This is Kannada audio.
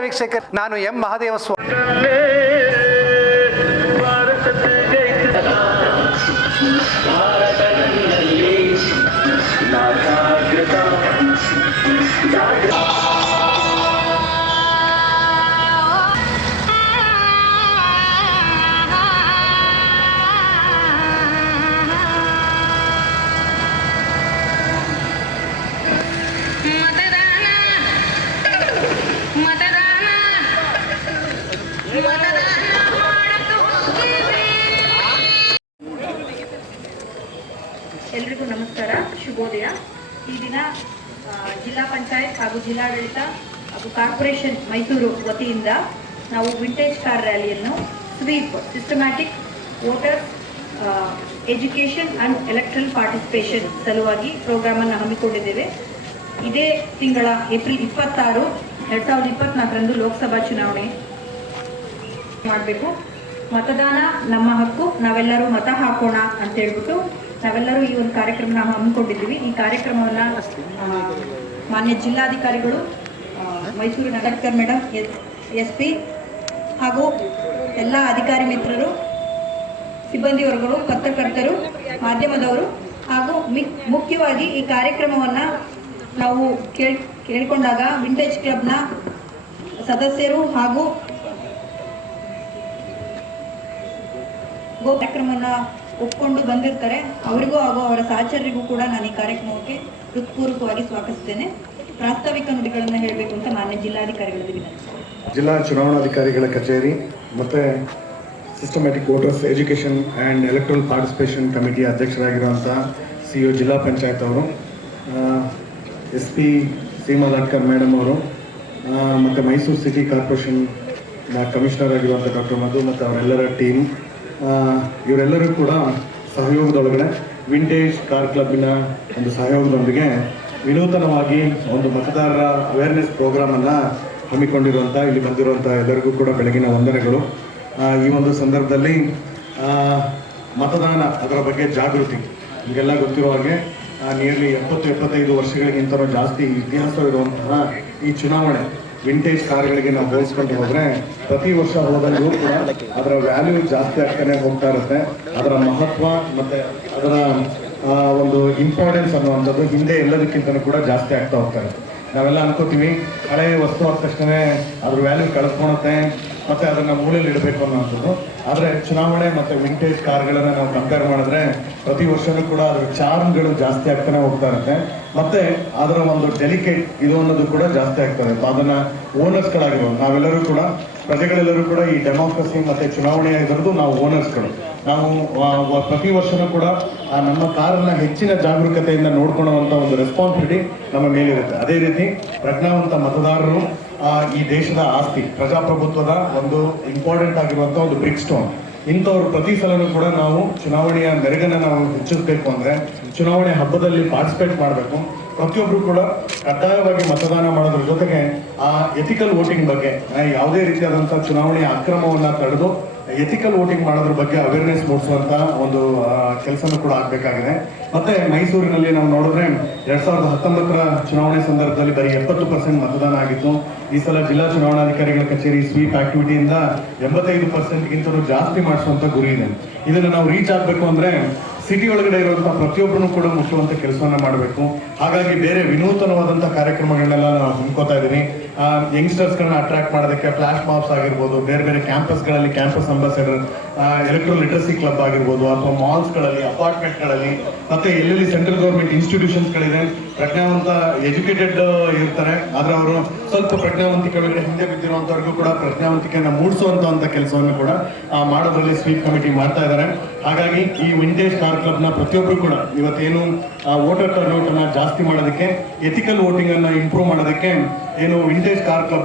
ವೀಕ್ಷಕರು ನಾನು ಎಂ ಮಹಾದೇವ ಸ್ವಾಮಿ ಎಲ್ರಿಗೂ ನಮಸ್ಕಾರ. ಶುಭೋದಯ. ಈ ದಿನ ಜಿಲ್ಲಾ ಪಂಚಾಯತ್ ಹಾಗೂ ಜಿಲ್ಲಾಡಳಿತ ಹಾಗೂ ಕಾರ್ಪೊರೇಷನ್ ಮೈಸೂರು ವತಿಯಿಂದ ನಾವು ವಿಂಟೇಜ್ ಕಾರ್ ರ್ಯಾಲಿಯನ್ನು SVEEP systematic voter education and electoral participation ಸಲುವಾಗಿ ಪ್ರೋಗ್ರಾಮನ್ನು ಹಮ್ಮಿಕೊಂಡಿದ್ದೇವೆ. ಇದೇ ತಿಂಗಳ ಏಪ್ರಿಲ್ ಇಪ್ಪತ್ತಾರು, ಎರಡು ಸಾವಿರದ ಇಪ್ಪತ್ನಾಲ್ಕರಂದು ಲೋಕಸಭಾ ಚುನಾವಣೆ. ಮಾಡಬೇಕು. ಮತದಾನ ನಮ್ಮ ಹಕ್ಕು. ನಾವೆಲ್ಲರೂ ಮತ ಹಾಕೋಣ ಅಂತ ಹೇಳ್ಬಿಟ್ಟು ನಾವೆಲ್ಲರೂ ಈ ಒಂದು ಕಾರ್ಯಕ್ರಮ ನಾವು ಹಮ್ಮಿಕೊಂಡಿದ್ದೀವಿ. ಈ ಕಾರ್ಯಕ್ರಮವನ್ನ ಮಾನ್ಯ ಜಿಲ್ಲಾಧಿಕಾರಿಗಳು Mysuru Nagarkar madam S P ಹಾಗೂ ಎಲ್ಲ ಅಧಿಕಾರಿ ಮಿತ್ರರು ಸಿಬ್ಬಂದಿ ವರ್ಗಗಳು ಪತ್ರಕರ್ತರು, ಮಾಧ್ಯಮದವರು ಹಾಗೂ ಮುಖ್ಯವಾಗಿ ಈ ಕಾರ್ಯಕ್ರಮವನ್ನ ನಾವು ಕೇಳ್, ಕೇಳಿಕೊಂಡಾಗ ವಿಂಟೇಜ್ ಕ್ಲಬ್ನ ಸದಸ್ಯರು ಹಾಗೂ ಕಾರ್ಯಕ್ರಮನ ಒಪ್ಕೊಂಡು ಬಂದಿರ್ತಾರೆ. ಅವರಿಗೂ ಹಾಗೂ ಅವರ ಸಹಚರರಿಗೂ ಕೂಡ ನಾನು ಈ ಕಾರ್ಯಕ್ರಮಕ್ಕೆ ಹೃತ್ಪೂರ್ವಕವಾಗಿ ಸ್ವಾಗತಿಸ್ತೇನೆ. ಪ್ರಾಸ್ತಾವಿಕ ನುಡಿಗಳನ್ನು ಹೇಳಬೇಕು ಅಂತ ಮಾನ್ಯ ಜಿಲ್ಲಾಧಿಕಾರಿಗಳಿಗೆ ವಿನಂತಿಸ್ತೇನೆ ಜಿಲ್ಲಾ ಚುನಾವಣಾಧಿಕಾರಿಗಳ ಕಚೇರಿ, ಮತ್ತು systematic voters education and electoral participation committee ಅಧ್ಯಕ್ಷರಾಗಿರುವಂಥ C O ಜಿಲ್ಲಾ ಪಂಚಾಯತ್ ಅವರು S P Seema Latkar madam ಅವರು ಮತ್ತು ಮೈಸೂರು ಸಿಟಿ ಕಾರ್ಪೊರೇಷನ್ ಕಮಿಷನರ್ ಆಗಿರುವಂಥ ಡಾಕ್ಟರ್ ಮಧು ಮತ್ತು ಅವರೆಲ್ಲರ ಟೀಮ್ ಇವರೆಲ್ಲರೂ ಕೂಡ ಸಹಯೋಗದೊಳಗಡೆ ವಿಂಟೇಜ್ ಕಾರ್ ಕ್ಲಬ್ಬಿನ ಒಂದು ಸಹಯೋಗದೊಂದಿಗೆ ವಿನೂತನವಾಗಿ ಒಂದು ಮತದಾರರ ಅವೇರ್ನೆಸ್ ಪ್ರೋಗ್ರಾಮನ್ನು ಹಮ್ಮಿಕೊಂಡಿರುವಂಥ ಇಲ್ಲಿ ಬಂದಿರುವಂಥ ಎಲ್ಲರಿಗೂ ಕೂಡ ಬೆಳಗಿನ ವಂದನೆಗಳು. ಈ ಒಂದು ಸಂದರ್ಭದಲ್ಲಿ ಮತದಾನ ಅದರ ಬಗ್ಗೆ ಜಾಗೃತಿ. ನಿಮಗೆಲ್ಲ ಗೊತ್ತಿರೋ ಹಾಗೆ ನಿಯರ್ಲಿ ಎಪ್ಪತ್ತು ಎಪ್ಪತ್ತೈದು ವರ್ಷಗಳಿಗಿಂತಲೂ ಜಾಸ್ತಿ ಇತಿಹಾಸವಿರುವಂತಹ ಈ ಚುನಾವಣೆ ವಿಂಟೇಜ್ ಕಾರ್ಗಳಿಗೆ ನಾವು ಹೋಲಿಸ್ಕೊಂಡು ಹೋದ್ರೆ ಪ್ರತಿ ವರ್ಷ ಹೋದಲ್ಲೂ ಕೂಡ ಅದರ ವ್ಯಾಲ್ಯೂ ಜಾಸ್ತಿ ಆಗ್ತಾನೆ ಹೋಗ್ತಾ ಇರುತ್ತೆ. ಅದರ ಮಹತ್ವ ಮತ್ತೆ ಅದರ ಒಂದು ಇಂಪಾರ್ಟೆನ್ಸ್ ಅನ್ನುವಂಥದ್ದು ಹಿಂದೆ ಎಲ್ಲದಕ್ಕಿಂತಲೂ ಕೂಡ ಜಾಸ್ತಿ ಆಗ್ತಾ ಹೋಗ್ತಾ ಇರುತ್ತೆ. ನಾವೆಲ್ಲ ಅನ್ಕೋತೀವಿ, ಹಳೆ ವಸ್ತು ಆದ ತಕ್ಷಣ ಅದ್ರ ವ್ಯಾಲ್ಯೂ ಕಳ್ಕೊಳುತ್ತೆ ಮತ್ತೆ ಅದನ್ನ ಮೂಲೆಯಲ್ಲಿ ಇಡಬೇಕು ಅನ್ನೋವಂಥದ್ದು ಆದರೆ ಚುನಾವಣೆ ಮತ್ತೆ ವಿಂಟೇಜ್ ಕಾರ್ಗಳನ್ನ ನಾವು ಕಂಪೇರ್ ಮಾಡಿದ್ರೆ ಪ್ರತಿ ವರ್ಷವೂ ಕೂಡ ಅದರ ಚಾರ್ಮ್ಗಳು ಜಾಸ್ತಿ ಆಗ್ತಾನೆ ಹೋಗ್ತಾ ಇರುತ್ತೆ. ಮತ್ತೆ ಅದರ ಒಂದು ಡೆಲಿಕೇಟ್ ಇದು ಅನ್ನೋದು ಕೂಡ ಜಾಸ್ತಿ ಆಗ್ತಾ ಇರುತ್ತೆ ಅದನ್ನ ಓನರ್ಸ್ಗಳಾಗಿರೋ ನಾವೆಲ್ಲರೂ ಕೂಡ, ಪ್ರಜೆಗಳೆಲ್ಲರೂ ಕೂಡ ಈ ಡೆಮೋಕ್ರಸಿ ಮತ್ತೆ ಚುನಾವಣೆ ಇದರದ್ದು ನಾವು ಓನರ್ಸ್ಗಳು ನಾವು ಪ್ರತಿ ವರ್ಷನೂ ಕೂಡ ಆ ನಮ್ಮ ಕಾರನ್ನ ಹೆಚ್ಚಿನ ಜಾಗರೂಕತೆಯಿಂದ ನೋಡ್ಕೊಳ್ಳುವಂತ ಒಂದು ರೆಸ್ಪಾನ್ಸಿಬಿಲಿಟಿ ನಮ್ಮ ಮೇಲಿರುತ್ತೆ. ಅದೇ ರೀತಿ ಪ್ರಜ್ಞಾವಂತ ಮತದಾರರು ಈ ದೇಶದ ಆಸ್ತಿ, ಪ್ರಜಾಪ್ರಭುತ್ವದ ಒಂದು ಇಂಪಾರ್ಟೆಂಟ್ ಆಗಿರುವಂತಹ ಒಂದು ಬ್ರಿಕ್ ಸ್ಟೋನ್ ಇಂಥವ್ರು ಪ್ರತಿ ಸಲನೂ ಕೂಡ ನಾವು ಚುನಾವಣೆಯ ಮೆರಗನ್ನ ನಾವು ಹೆಚ್ಚಿಸಬೇಕು ಅಂದ್ರೆ, ಚುನಾವಣೆ ಹಬ್ಬದಲ್ಲಿ ಪಾರ್ಟಿಸಿಪೇಟ್ ಮಾಡಬೇಕು. ಪ್ರತಿಯೊಬ್ಬರು ಕೂಡ ಕಡ್ಡಾಯವಾಗಿ ಮತದಾನ ಮಾಡೋದ್ರ ಜೊತೆಗೆ ಆ ಎಥಿಕಲ್ ವೋಟಿಂಗ್ ಬಗ್ಗೆ ಯಾವುದೇ ರೀತಿಯಾದಂತಹ ಚುನಾವಣೆಯ ಅಕ್ರಮವನ್ನ ತಡೆದು ಎಥಿಕಲ್ ವೋಟಿಂಗ್ ಮಾಡೋದ್ರ ಬಗ್ಗೆ ಅವೇರ್ನೆಸ್ ಮೂಡಿಸುವಂತ ಒಂದು ಕೆಲಸನೂ ಕೂಡ ಆಗಬೇಕಾಗಿದೆ. ಮತ್ತೆ ಮೈಸೂರಿನಲ್ಲಿ ನಾವು ನೋಡಿದ್ರೆ ಎರಡ್ ಸಾವಿರದ ಹತ್ತೊಂಬತ್ತರ ಚುನಾವಣೆ ಸಂದರ್ಭದಲ್ಲಿ ಬರೀ ಎಪ್ಪತ್ತು ಪರ್ಸೆಂಟ್ ಮತದಾನ ಆಗಿತ್ತು. ಈ ಸಲ ಜಿಲ್ಲಾ ಚುನಾವಣಾಧಿಕಾರಿಗಳ ಕಚೇರಿ ಸ್ವೀಪ್ ಆಕ್ಟಿವಿಟಿಯಿಂದ ಎಂಬತ್ತೈದು ಪರ್ಸೆಂಟ್ಗಿಂತಲೂ ಜಾಸ್ತಿ ಮಾಡಿಸುವಂತ ಗುರಿ ಇದೆ. ಇದನ್ನು ನಾವು ರೀಚ್ ಆಗಬೇಕು ಅಂದ್ರೆ ಸಿಟಿ ಒಳಗಡೆ ಇರುವಂತಹ ಪ್ರತಿಯೊಬ್ಬರನ್ನು ಕೂಡ ಮುಟ್ಟುವಂತ ಕೆಲಸವನ್ನ ಮಾಡಬೇಕು. ಹಾಗಾಗಿ ಬೇರೆ ವಿನೂತನವಾದಂತಹ ಕಾರ್ಯಕ್ರಮಗಳನ್ನೆಲ್ಲ ನಾವು ಹಮ್ಮಿಕೋತಾ ಇದ್ದೀವಿ ಯಂಗ್ಸ್ಟರ್ಸ್ಗಳನ್ನ ಅಟ್ರಾಕ್ಟ್ ಮಾಡೋದಕ್ಕೆ ಫ್ಲಾಶ್ ಮಾಬ್ಸ್ ಆಗಿರ್ಬೋದು ಬೇರೆ ಬೇರೆ ಕ್ಯಾಂಪಸ್ಗಳಲ್ಲಿ campus ambassador electro literacy club ಆಗಿರ್ಬೋದು, ಅಥವಾ ಮಾಲ್ಸ್ಗಳಲ್ಲಿ ಅಪಾರ್ಟ್ಮೆಂಟ್ಗಳಲ್ಲಿ ಮತ್ತೆ ಎಲ್ಲೆಲ್ಲಿ ಸೆಂಟ್ರಲ್ ಗೌರ್ಮೆಂಟ್ ಇನ್ಸ್ಟಿಟ್ಯೂಷನ್ಸ್ಗಳಿದೆ ಪ್ರಜ್ಞಾವಂತ ಎಜುಕೇಟೆಡ್ ಇರ್ತಾರೆ. ಆದ್ರೆ ಅವರು ಸ್ವಲ್ಪ ಪ್ರಜ್ಞಾವಂತಿಕೆ ಹಿಂದೆ ಬಿದ್ದಿರುವಂಥವ್ರಿಗೂ ಕೂಡ ಪ್ರಜ್ಞಾವಂತಿಕೆಯನ್ನ ಮೂಡಿಸುವಂತ ಕೆಲಸವನ್ನು ಕೂಡ ಮಾಡೋದ್ರಲ್ಲಿ ಸ್ವೀಪ್ ಕಮಿಟಿ ಮಾಡ್ತಾ ಇದ್ದಾರೆ. ಹಾಗಾಗಿ ಈ ವಿಂಟೇಜ್ ಕಾರ್ ಕ್ಲಬ್ನ ಪ್ರತಿಯೊಬ್ಬರು ಕೂಡ ಇವತ್ತೇನು ವೋಟರ್ ಟರ್ನ್ಔಟ್ ಅನ್ನ ಜಾಸ್ತಿ ಮಾಡೋದಕ್ಕೆ ಎಥಿಕಲ್ ವೋಟಿಂಗ್ ಅನ್ನ ಇಂಪ್ರೂವ್ ಮಾಡೋದಕ್ಕೆ ಏನು ವಿಂಟೇಜ್ ಕಾರ್ ಕ್ಲಬ್